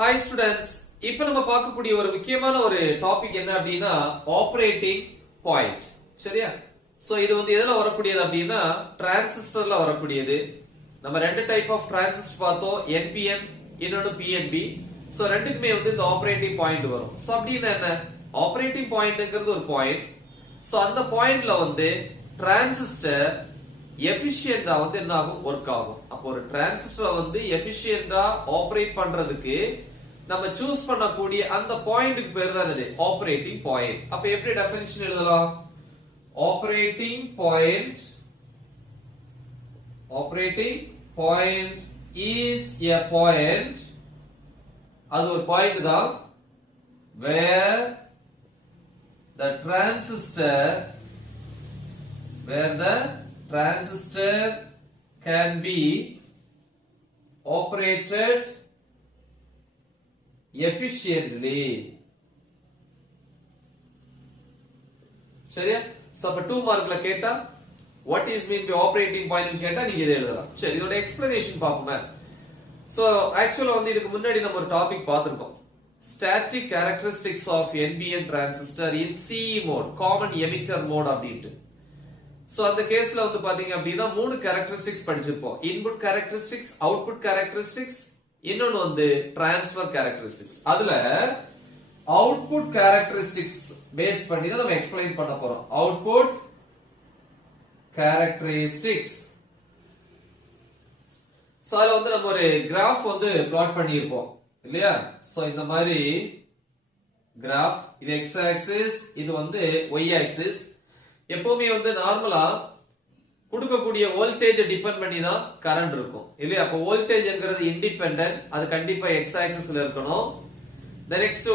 Hi students, இப்போ நம்ம பார்க்கக்கூடிய ஒரு முக்கியமான ஒரு டாபிக் என்ன அப்படின்னா ஆப்பரேட்டிங் பாயிண்ட். சரியா? சோ இது எதுல வரக்கூடியது அப்படின்னா டிரான்சிஸ்டர்ல வரக்கூடியது. நம்ம ரெண்டு டைப் ஆஃப் டிரான்சிஸ்டர் பார்த்தோம், NPN இன்னொன்னு PNP. சோ ரெண்டுக்குமே இந்த ஆப்பரேட்டிங் பாயிண்ட் வரும். சோ அப்படின்னா என்ன? ஆப்பரேட்டிங் பாயிண்ட்ங்கிறது ஒரு பாயிண்ட். சோ அந்த பாயிண்ட்ல டிரான்சிஸ்டர் எஃபிஷியன்டா என்ன ஆகும்? ஒர்க் ஆகும். அப்போ ஒரு டிரான்சிஸ்டர் எஃபிஷியன்டா ஆபரேட் பண்றதுக்கு நம்ம சூஸ் பண்ணக்கூடிய அந்த பாயிண்ட்க்கு பேர் தான் இது ஆப்பரேட்டிங் பாயிண்ட். அப்ப எப்படி டெஃபினிஷன் எழுதலாம்? Operating point is a point, அது ஒரு பாயிண்ட் தான் where the transistor can be operated efficiently. சரியா? சோ அப்ப 2 மார்க்ல கேட்டா what is mean by operating point னு கேட்டா நீங்க இத எழுதலாம். சரி, இதோட எக்ஸ்பிளனேஷன் பாப்போமே. சோ ஆக்சுவலா இதுக்கு முன்னாடி நம்ம ஒரு டாபிக் பார்த்திருக்கோம். Static characteristics of NPN transistor in CE mode, common emitter mode அப்படிட்டு. சோ அந்த கேஸ்ல பாத்தீங்க அப்படின்னா மூணு கேரக்டரிஸ்டிக்ஸ் படிச்சிருப்போம். இன்புட் கேரக்டரிஸ்டிக்ஸ், அவுட்புட் கேரக்டரிஸ்டிக்ஸ், இன்னொன்னு டிரான்ஸ்ஃபர் கேரக்டரிஸ்டிக்ஸ். அதுல அவுட்புட் கேரக்டரிஸ்டிக்ஸ் பேஸ் பண்ணி தான் நம்ம எக்ஸ்பிளைன் பண்ண போறோம். Output characteristics. சோ அதுல நம்ம ஒரு கிராஃப் பிளாட் பண்ணியிருப்போம் இல்லையா? சோ இந்த மாதிரி கிராஃப், இது எக்ஸ் ஆக்சிஸ், இது ஒய் ஆக்சிஸ். எப்பவுமே நார்மலா கொடுக்கக்கூடிய வோல்டேஜ் டிபெண்ட் பண்ணி தான் கரண்ட் இருக்கும் இல்லையா? அப்ப வோல்டேஜ்ங்கிறது இண்டிபெண்டன்ட், அது கண்டிப்பா எக்ஸ் ஆக்சிஸ்ல இருக்கணும். நெக்ஸ்ட்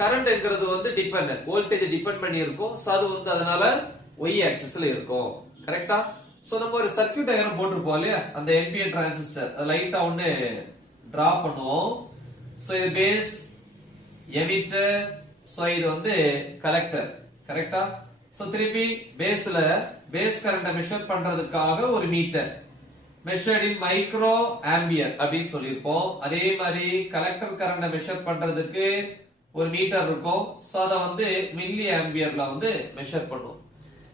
கரண்ட்ங்கிறது டிபெண்டன்ட், வோல்டேஜ் டிபெண்ட் பண்ணி இருக்கும். சோ அது அதனால ஒய் ஆக்சிஸ்ல இருக்கும். கரெக்ட்டா? சோ நம்ம ஒரு சர்க்யூட் டயக்ராம் போட்டுருப்போம் இல்லையா? அந்த NPN டிரான்சிஸ்டர் அது லைட்டா டிரா பண்ணுவோம். சோ இது பேஸ், எமிட்டர், சோ இது கலெக்டர். கரெக்ட்டா? சோ திருப்பி பேஸ்ல பேஸ் கரண்ட மெஷர் பண்றதுக்காக ஒரு meter, measured in micro ampere அப்படின்னு சொல்லியிருப்போம். அதே மாதிரி கலெக்டர் கரண்ட மெஷர் பண்றதுக்கு ஒரு மீட்டர் இருக்கும். சோ அத மில்லி ஆம்பியர்ல மெஷர் பண்ணுவோம்.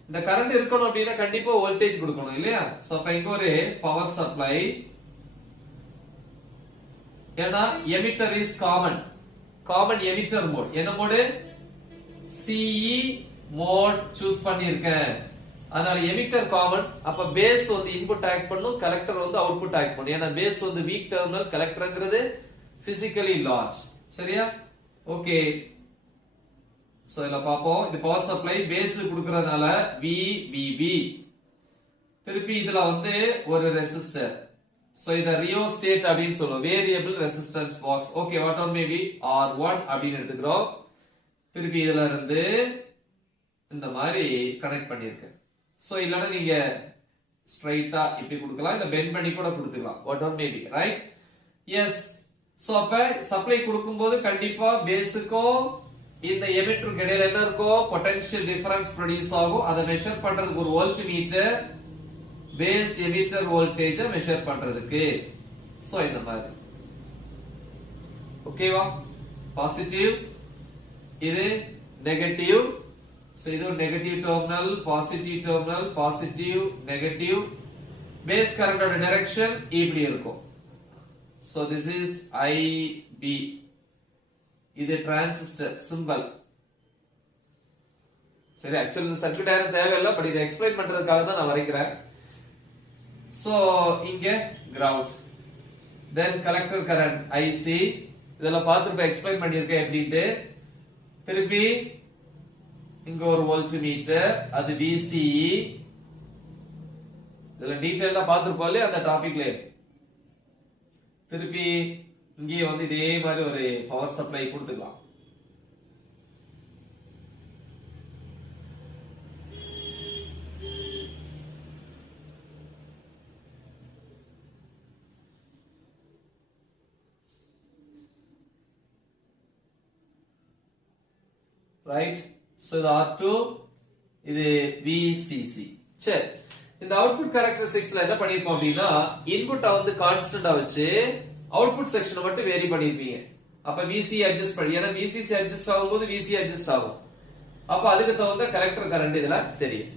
இந்த கரண்ட் இருக்கணும் அப்படின்னா கண்டிப்பா வோல்டேஜ் கொடுக்கணும் இல்லையா? சோ அப்ப இங்க ஒரு பவர் சப்ளை, ஏன்னா emitter is common emitter mode. என்ன மோடு? CE மோட் சூஸ் பண்ணிருக்கேன். அதனால எமிட்டர் காமன். அப்ப பேஸ் இன்புட் ஆக்ட் பண்ணும், கலெக்டர் அவுட்புட் ஆக்ட் பண்ணும். ஏன்னா பேஸ் வீக் டெர்மினல், கலெக்டர்ங்கிறது பிசிக்கலி லார்ஜ். சரியா? ஓகே. சோ இதல பாப்போம். இது பவர் சப்ளை, பேஸ் கொடுக்கறதுனால VBB. திருப்பி இதுல ஒரு ரெசிஸ்டர். சோ இத ரியோஸ்டேட் அப்படின்னு சொல்லுவோம், variable resistance box. Okay, what are maybe R1 அப்படின்னு எடுத்துக்கிறோம். திருப்பி இதுல இருந்து இந்த மாதிரி கனெக்ட் பண்ணிருக்கேன். சோ இல்லனா நீங்க ஸ்ட்ரைட்டா இப்படி கொடுக்கலாம், இல்ல பெண்ட் பண்ணி கூட கொடுத்துக்கலாம். What are maybe, right? Yes. So அப்ப சப்ளை கொடுக்கும்போது கண்டிப்பா பேஸுக்கும் இந்த எமிட்டருக்கு இடையில என்ன இருக்கும்? பொட்டன்ஷியல் டிஃபரன்ஸ் ப்ரொடியூஸ் ஆகும். அதை மெஷர் பண்றதுக்கு ஒரு வோல்ட் மீட்டர், பேஸ் எமிட்டர் வோல்டேஜ மெஷர் பண்றதுக்கு. சோ இந்த மாதிரி. ஓகேவா? பாசிட்டிவ், இது நெகட்டிவ். So இது negative terminal, positive terminal, positive, negative. Base கரண்டோட டைரக்ஷன் இப்படி இருக்கும். So this is IB. இது டிரான்சிஸ்டர் சிம்பல். சரி, ஆக்சுவலி இந்த சர்க்யூட் டயக்ராம் தேவையில்லை, பட் இதை எக்ஸ்பிளைன் பண்றதுக்காக தான் நான் வரைக்கிறேன். சோ இங்க ground, then collector current IC. இதெல்லாம் பார்த்துட்டு எக்ஸ்பிளைன் பண்ணிருக்கேன் எப்படிட்டு. திருப்பி இங்க ஒரு வோல்ட் மீட்டர், அது VCE. இதெல்லாம் டீடைலா பார்த்திருப்போம் அந்த டாபிக்ல. திருப்பி இங்கே இதே மாதிரி ஒரு பவர் சப்ளை கொடுத்துக்கலாம். ரைட்? சோ இது R2, இது VCC. சரி, இந்த அவுட்புட் கேரக்டரிஸ்டிக்ஸ்ல என்ன பண்ணிருப்போம் அப்படின்னா இன்புட் கான்ஸ்டன்டா வச்சு அவுட்புட் செக்ஷனை மட்டும் வேரி பண்ணிருப்பீங்க. அப்ப விசி அட்ஜஸ்ட் பண்ணி, ஏன்னா விசிசி அட்ஜஸ்ட் ஆகும்போது விசி அட்ஜஸ்ட் ஆகும். அப்ப அதுக்கு தகுந்த கலெக்டர் கரண்ட் இதுல தெரியும்.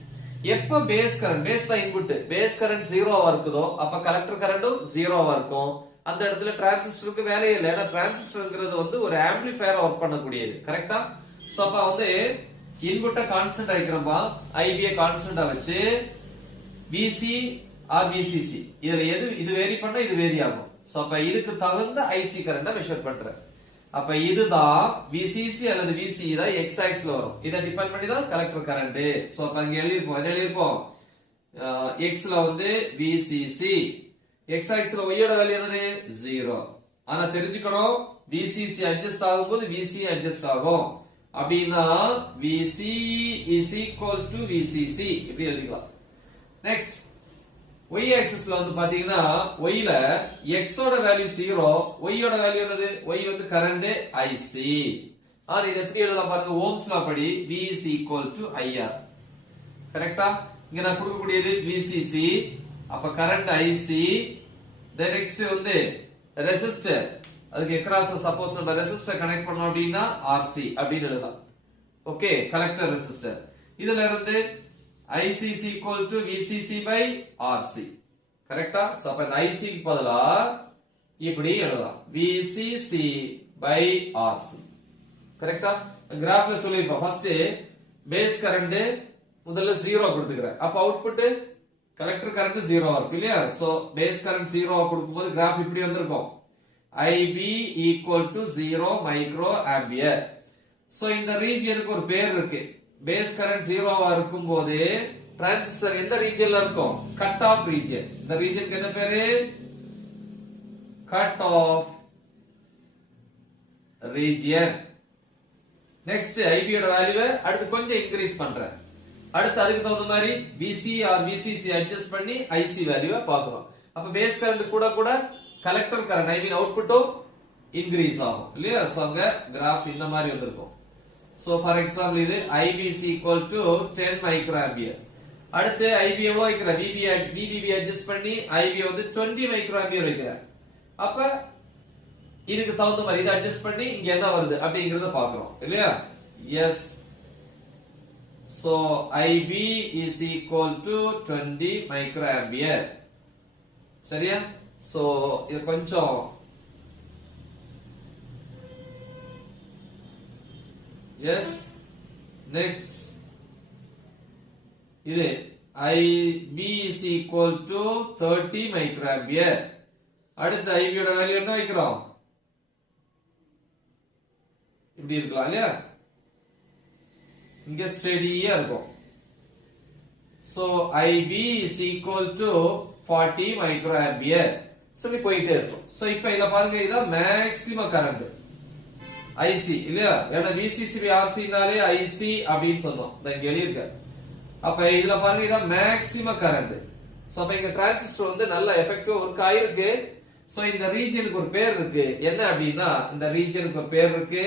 எப்ப பேஸ் கரண்ட், பேஸ் தான் இன்புட், பேஸ் கரண்ட் ஜீரோவா இருக்குதோ அப்ப கலெக்டர் கரண்டும் ஜீரோவா இருக்கும். அந்த இடத்துல டிரான்சிஸ்டருக்கு வேலையே இல்லை. ஏன்னா டிரான்சிஸ்டர்ங்கிறது வந்து ஒரு ஆம்பிளிஃபயர் ஒர்க் பண்ணக்கூடியது. கரெக்டா? சோ அப்ப வந்து இன்புட்ட கான்ஸ்டன்ட் ஆயிக்கிறோம்பா, ஐபியை கான்ஸ்டன்டா வச்சு விசி ஆர் விசிசி இதுல எது இது வேரி பண்ணா இது வேரி ஆகும். சோ அப்ப இதுக்கு தகுந்த ஐசி கரண்ட மெஷர் பண்றேன். அப்ப இதுதான் விசிசி அல்லது விசி தான் எக்ஸ் ஆக்சிஸ்ல வரும். இத டிபெண்ட் பண்ணி தான் கலெக்டர் கரண்ட். சோ அப்ப அங்க எழுதிருப்போம், என்ன எழுதிருப்போம்? எக்ஸ்ல வந்து விசிசி, எக்ஸ் ஆக்சிஸ்ல ஒய் யோட வேல்யூ என்னது? 0. ஆனா தெரிஞ்சுக்கணும், விசிசி அட்ஜஸ்ட் ஆகும்போது விசி அட்ஜஸ்ட் ஆகும். அப்படின்னா விசி இஸ் ஈக்குவல் டு விசிசி இப்படி எழுதிக்கலாம். நெக்ஸ்ட் y ஆக்சிஸ்ல வந்து பாத்தீங்கன்னா y ல x ஓட வேல்யூ 0, y ஓட வேல்யூ என்னது? y வந்து கரண்ட் IC. ஆனா இது எப்படி எழுதலாம் பாருங்க, ஓம்ஸ் லா படி v is equal to IR. கரெக்ட்டா? இங்க நான் கொடுக்கக்கூடியது VCC, அப்ப கரண்ட் IC. then next வந்து ரெசிஸ்டர், அதுக்கு அக்ராஸ் சப்போஸ் நம்ம ரெசிஸ்டர் கனெக்ட் பண்ணோம் அப்படின்னா RC அப்படின்னு எழுதலாம். Okay, collector resistor. இதுல இருந்து IC is equal to VCC by RC. கரெக்ட்டா? சோ அப்ப இந்த IC க்கு பதிலா இப்படி எழுதலாம், VCC by RC. கரெக்ட்டா? கிராஃப்ல சொல்லிருப்போம், ஃபர்ஸ்ட் பேஸ் கரண்ட் முதல்ல 0 கொடுத்துக்கிறேன். அப்ப அவுட்புட் கலெக்டர் கரண்ட் 0 இருக்கு இல்லையா? சோ பேஸ் கரண்ட் 0 கொடுக்கும்போது கிராஃப் இப்படி வந்திருக்கும், IB equal to 0 micro ampere. So இந்த ரீஜியனுக்கு ஒரு பேர் இருக்கு. பேஸ் கரண்ட் 0வா இருக்கும்போது டிரான்சிஸ்டர் எந்த ரீஜியன்ல இருக்கும்? Cut off region. இந்த ரீஜியனுக்கு என்ன பேரு? Cut off region. Next IB யோட வேல்யூவை அடுத்து கொஞ்சம் இன்கிரீஸ் பண்றேன். அடுத்து அதுக்கு தகுந்த மாதிரி VC ஆர் VCC அட்ஜஸ்ட் பண்ணி IC வேல்யூவை பார்க்கிறோம். அப்ப பேஸ் கரண்ட் கூட கூட கலெக்டர் கரண்ட் ஐ மீன் அவுட்புட்டும் இன்கிரீஸ் ஆகும் இல்லையா? சோ அங்க கிராஃப் இந்த மாதிரி வந்திருக்கும். So for example இது IB is equal to 10 microampere. அடுத்து IB எவ்வளவு வைக்கிறேன்? VBB அட்ஜஸ்ட் பண்ணி IB வந்து 20 microampere வைக்கிறேன். அப்ப இதுக்கு தகுந்த மாதிரி இதை அட்ஜஸ்ட் பண்ணி இங்க என்ன வருது அப்படிங்கறத பாக்குறோம் இல்லையா? Yes. So IB is equal to 20 microampere. சரியா? So இது கொஞ்சம் yes. Next இது IB is equal to 30 microampere. அடுத்து IB யோட வேல்யூ என்ன வைக்கிறோம்? இப்படி இருக்கலாம் இல்லையா? இங்க ஸ்டெடியா இருக்கும். So IB is equal to 40 microampere. சொல்லி போயிட்டே இருக்கும். So இப்போ இத பாருங்க, இதான் மேக்ஸிமம் கரண்ட் IC இல்லையா? ஏன்னா VCC by RC னாலே IC அப்படின்னு சொன்னோம். இங்க எழுதிருக்க. அப்ப இதுல பாருங்க, இதான் மேக்ஸிமம் கரண்ட். சோ அப்ப இங்க டிரான்சிஸ்டர் வந்து நல்ல எஃபெக்டிவா ஒர்க் ஆயிருக்கு. சோ இந்த ரீஜியனுக்கு ஒரு பேர் இருக்கு. என்ன அப்படின்னா இந்த ரீஜியனுக்கு ஒரு பேர் இருக்கு,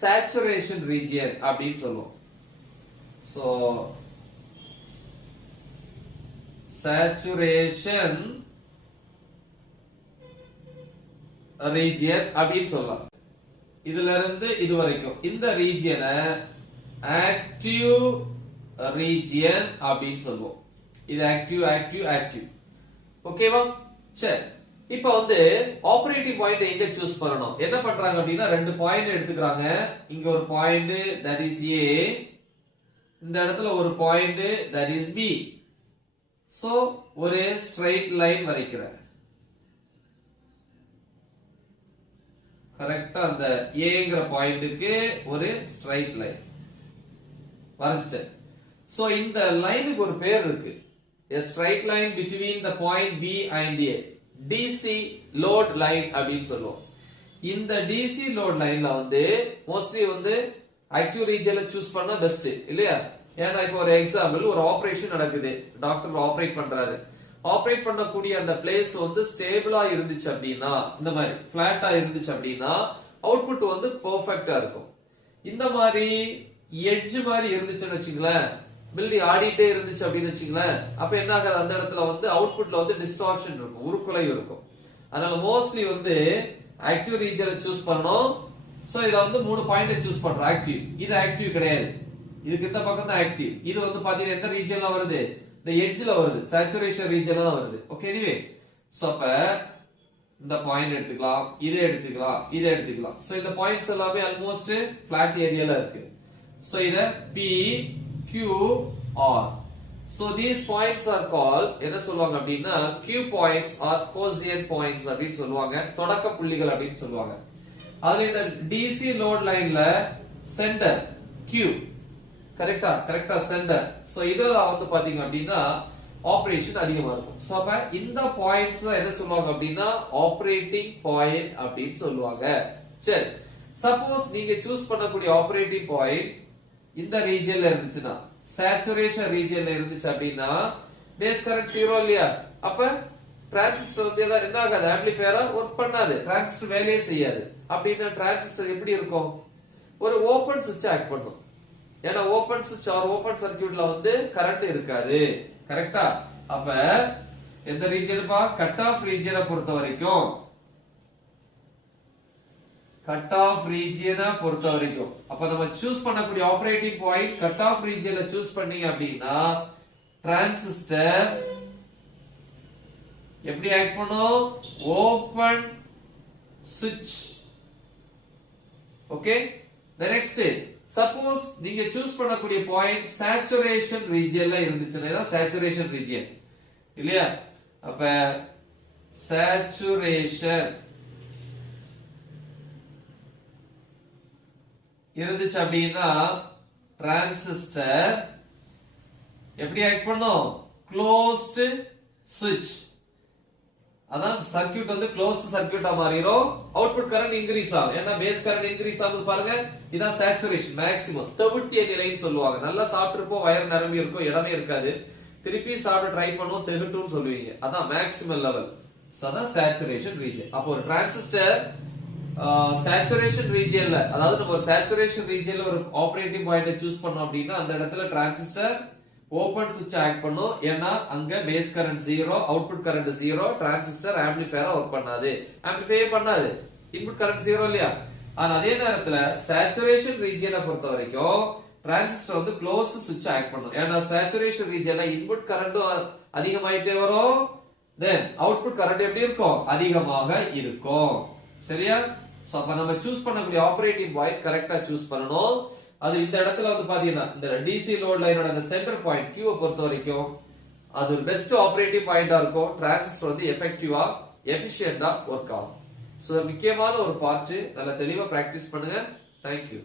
சேச்சுரேஷன் ரீஜியன் அப்படின்னு சொல்லுவோம். சோ சேச்சுரேஷன் ரீஜியன் அப்படின்னு சொல்லலாம். இதுல இருந்து இது வரைக்கும் இந்த ரீஜியனை ஆக்டிவ் ரீஜியன் அப்படின்னு சொல்லுவோம். இது ஆக்டிவ் ஆக்டிவ் ஆக்டிவ். ஓகேவா? சரி, இப்போ வந்து ஆபரேட்டிங் பாயிண்ட் எங்க சூஸ் பண்ணணும்? என்ன பண்றாங்க அப்படின்னா ரெண்டு பாயிண்ட் எடுத்துக்கிறாங்க. இங்க ஒரு பாயிண்ட் தட் இஸ் A, இந்த இடத்துல ஒரு point that is B. So ஒரு ஸ்ட்ரைட் லைன் வரைக்கிறேன். கரெக்ட்டா அந்த ஏங்கிற பாயிண்ட்டுக்கு ஒரு ஸ்ட்ரைட் லைன் வரைச்சிட்டேன். சோ இந்த லைனுக்கு ஒரு பேர் இருக்கு, a straight line between the point B and A, DC load line அப்படின்னு சொல்லுவோம். இந்த DC load லைன்ல வந்து மோஸ்ட்லி வந்து ஆக்டிவ் ரீஜியன்ல சூஸ் பண்ணா பெஸ்ட் இல்லையா? ஏன்னா இப்போ ஒரு எக்ஸாம்பிள், ஒரு ஆபரேஷன் நடக்குது, டாக்டர் ஆபரேட் பண்றாரு. ஆபரேட் பண்ணக்கூடிய அந்த பிளேஸ் வந்து ஸ்டேபிளா இருந்துச்சு அப்படின்னா, இந்த மாதிரி பிளாட்டா இருந்துச்சு அப்படின்னா அவுட்புட் வந்து பெர்ஃபெக்ட்டா இருக்கும். இந்த மாதிரி எட்ஜ் மாதிரி இருந்துச்சுன்னு வச்சுங்களேன், பில்டிங் ஆடிட்டே இருந்துச்சு அப்படின்னு வச்சுங்களேன், அப்ப என்ன ஆகாது, அந்த இடத்துல வந்து அவுட்புட்ல வந்து டிஸ்டார்ஷன் இருக்கும், உருக்குலைவு இருக்கும். அதனால மோஸ்ட்லி வந்து ஆக்டிவ் ரீஜனை சூஸ் பண்ணணும். சோ இத வந்து 3 பாயிண்ட் சூஸ் பண்றோம். ஆக்டிவ் இது ஆக்டிவ் கிடையாது, இதுக்கு இந்த பக்கம் தான் ஆக்டிவ். இது வந்து பாத்தீங்கன்னா எந்த ரீஜன்ல வருது, இந்த எட்ஜ்ல வருது, சேச்சுரேஷன் ரீஜன்ல தான் வருது. ஓகே எனிவே சோ அப்ப இந்த பாயிண்ட் எடுத்துக்கலாம், இதை எடுத்துக்கலாம், இதை எடுத்துக்கலாம். சோ இந்த பாயிண்ட்ஸ் எல்லாமே ஆல்மோஸ்ட் பிளாட் ஏரியால இருக்கு. சோ இத P Q R. So these points are called என்ன சொல்லுவாங்க அப்படின்னா Q points or quotient points அப்படின்னு சொல்லுவாங்க, தொடக்க புள்ளிகள் அப்படின்னு சொல்லுவாங்க. அதுல இந்த DC லோட் லைன்ல சென்டர் Q கரெக்டா சென்டர். சோ இதுல வந்து பாத்தீங்க அப்படின்னா ஆபரேஷன் அதிகமா இருக்கும். சோ அப்ப இந்த பாயிண்ட்ஸ் தான் என்ன சொல்லுவாங்க அப்படின்னா ஆபரேட்டிங் பாயிண்ட் அப்படின்னு சொல்லுவாங்க. சரி, சப்போஸ் நீங்க சூஸ் பண்ணக்கூடிய ஆபரேட்டிங் பாயிண்ட் இந்த ரீஜன்ல இருந்துச்சுன்னா, சேச்சுரேஷன் ரீஜன்ல இருந்துச்சு அப்படின்னா பேஸ் கரண்ட் 0 இல்லையா, அப்ப டிரான்சிஸ்டர் வந்து என்ன ஆகாது, ஆம்ப்ளிஃபையரா ஒர்க் பண்ணாது, டிரான்சிஸ்டர் வேலையே செய்யாது. அப்படின்னா டிரான்சிஸ்டர் எப்படி இருக்கும், ஒரு ஓபன் சுவிட்ச் ஆக்ட் பண்ணும். ஏன்னா ஓபன் சுவிட்ச் ஆர் ஓபன் சர்க்யூட்ல வந்து கரண்ட் இருக்காது. கரெக்டா? அப்ப எந்த ரீஜன் பா, கட் ஆஃப் ரீஜனை பொறுத்த வரைக்கும், கட் ஆஃப் ரீஜியனை பொறுத்த வரைக்கும் அப்ப நம்ம சூஸ் பண்ணக்கூடிய ஆபரேட்டிங் பாயிண்ட் கட் ஆஃப் ரீஜியனை சூஸ் பண்ணீங்க அப்படின்னா டிரான்சிஸ்டர் எப்படி ஆக்ட் பண்ணும், ஓபன் சுவிட்ச். ஓகே, the next சப்போஸ் நீங்க சூஸ் பண்ணக்கூடிய பாயிண்ட் சேச்சுரேஷன் ரீஜியன்ல இருந்துச்சுன்னா இதான் சேச்சுரேஷன் ரீஜியன் இல்லையா. அப்ப சேச்சுரேஷன் இருந்துச்சு அப்படின்னா டிரான்சிஸ்டர் எப்படி ஆக்ட் பண்ணும், க்ளோஸ்டு சுவிட்ச். அதான் சர்க்யூட் வந்து க்ளோஸ்ட் சர்க்யூட்டா மாறிடும். அவுட்புட் கரண்ட் இன்கிரீஸ் ஆகும். ஏன்னா பேஸ் கரண்ட் இன்கிரீஸ் ஆகுது பாருங்க. இதான் சேச்சுரேஷன் மேக்ஸிமம் தெவிட்டிய நிலைன்னு சொல்லுவாங்க. நல்லா சாப்பிட்டுருப்போம், வயர் நிரம்பி இருக்கும், இடமே இருக்காது, திருப்பி சாப்பிட ட்ரை பண்ணுவோம், தெவிட்டுன்னு சொல்லுவீங்க. அதான் மேக்ஸிமம் லெவல். சோ அதான் சேச்சுரேஷன் ரீஜன். அப்போ ஒரு டிரான்சிஸ்டர் சேச்சுரேஷன் ரீஜியன்ல, அதாவது நம்ம ஒரு சேச்சுரேஷன் ரீஜியன்ல ஒரு ஆபரேட்டிங் பாயிண்ட் சூஸ் பண்ணோம் அப்படின்னா அந்த இடத்துல டிரான்சிஸ்டர் ஓபன் சுவிட்ச் ஆக்ட் பண்ணும். ஏன்னா அங்க base current 0, output current 0, transistor ஆம்ப்ளிஃபையரா ஒர்க் பண்ணாது, ஆம்ப்ளிஃபை பண்ணாது, இன்புட் கரண்ட் 0 இல்லையா. ஆனா அதே நேரத்துல சேச்சுரேஷன் ரீஜியனை பொறுத்த வரைக்கும் டிரான்சிஸ்டர் வந்து க்ளோஸ் சுவிட்ச் ஆக்ட் பண்ணும். ஏன்னா சேச்சுரேஷன் ரீஜியன்ல இன்புட் கரண்டும் அதிகமாயிட்டே வரும், தென் அவுட்புட் கரண்ட் எப்படி இருக்கும், அதிகமாக இருக்கும். சரியா? சோ அப்ப நம்ம சூஸ் பண்ணக்கூடிய ஆபரேட்டிங் பாயிண்ட் கரெக்டா சூஸ் பண்ணணும். அது இந்த இடத்துல வந்து பாத்தீங்கன்னா இந்த டிசி லோட் லைனோட அந்த சென்டர் பாயிண்ட் Q பொறுத்த வரைக்கும் அது ஒரு பெஸ்ட் ஆபரேட்டிங் பாயிண்டா இருக்கும். டிரான்சிஸ்டர் வந்து எஃபெக்டிவா எஃபிஷியன்ட்டா ஒர்க் ஆகும். சோ முக்கியமான ஒரு பார்ட், நல்லா தெளிவா பிராக்டிஸ் பண்ணுங்க. தேங்க்யூ.